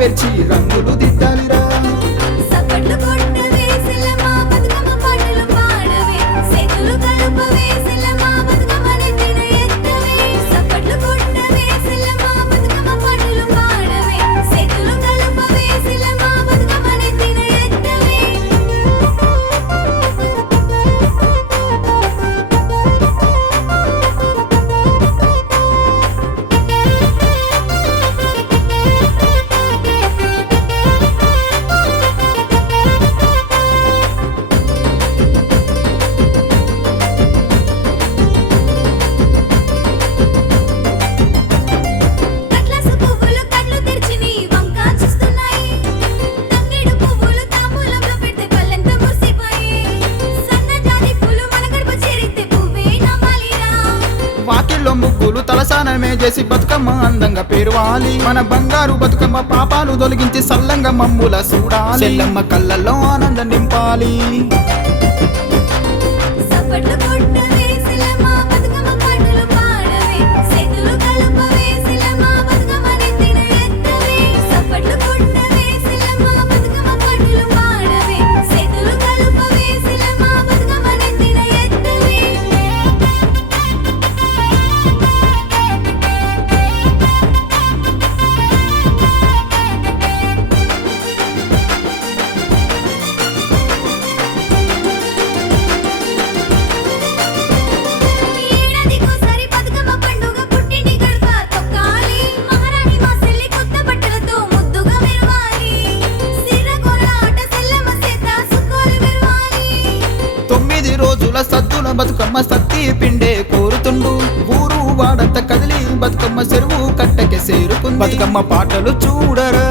వెర్చి రంగులు దిద్దాలిరా. సప్పట్లు కొట్టవే సెల్లమ్మ బతుకమ్మ పాటలు పాడవే చేతులు కలుపవే సెల్లమ్మ బతుకమ్మని తిన ఎత్తవే. సప్పట్లు కొట్టవే సెల్లమ్మ బతుకమ్మ పాటలు పాడవే చేతులు కలుపవే సెల్లమ్మ బతుకమ్మని తిన ఎత్తవే. కట్లసు పువ్వులు కళ్ళు తెరిచి నీ వంక చూస్తున్నాయి. తంగేడు పువ్వులు తాంబూలంలో పెడితే పల్లెంత మురిసిపోయి. సన్నజాజి పూలు మన గడప చేరితే పువ్వే నవ్వాలిరా. వాకిల్లో ముగ్గులు తలసానమే చేసి బతుకమ్మ అందంగా పేరువాలి. మన బంగారు బతుకమ్మ పాపాలు తొలగించి సల్లంగా మమ్ముల చూడాలి. చెల్లమ్మ కళ్ళల్లో ఆనందం నింపాలి. సప్పట్లు కొట్టవే సెల్లమ్మ బతుకమ్మ పాటలు పాడవే చేతులు కలుపవే సెల్లమ్మ బతుకమ్మని తిన ఎత్తవే. సప్పట్లు కొట్టవే సెల్లమ్మ బతుకమ్మ పాటలు పాడవే చేతులు కలుపవే సెల్లమ్మ బతుకమ్మని తిన ఎత్తవే. ఏడాదికోసారి బతుకమ్మ పండుగ పుట్టింటి గడప తొక్కాలి. మహారాణి మా సెల్లి కొత్త బట్టలతో ముద్దుగా మెరవాలి. సిరగోల ఆట సెల్లమ్మ చేత సుక్కోలు మెరవాలి. 9 రోజుల సద్దుల బతుకమ్మ సత్తి పిండే కోరుతుండు. ఊరు వాడంత కదిలి బతుకమ్మ చెరువు కట్టెకి చేరుకుంది. బతుకమ్మ పాటలు చూడరా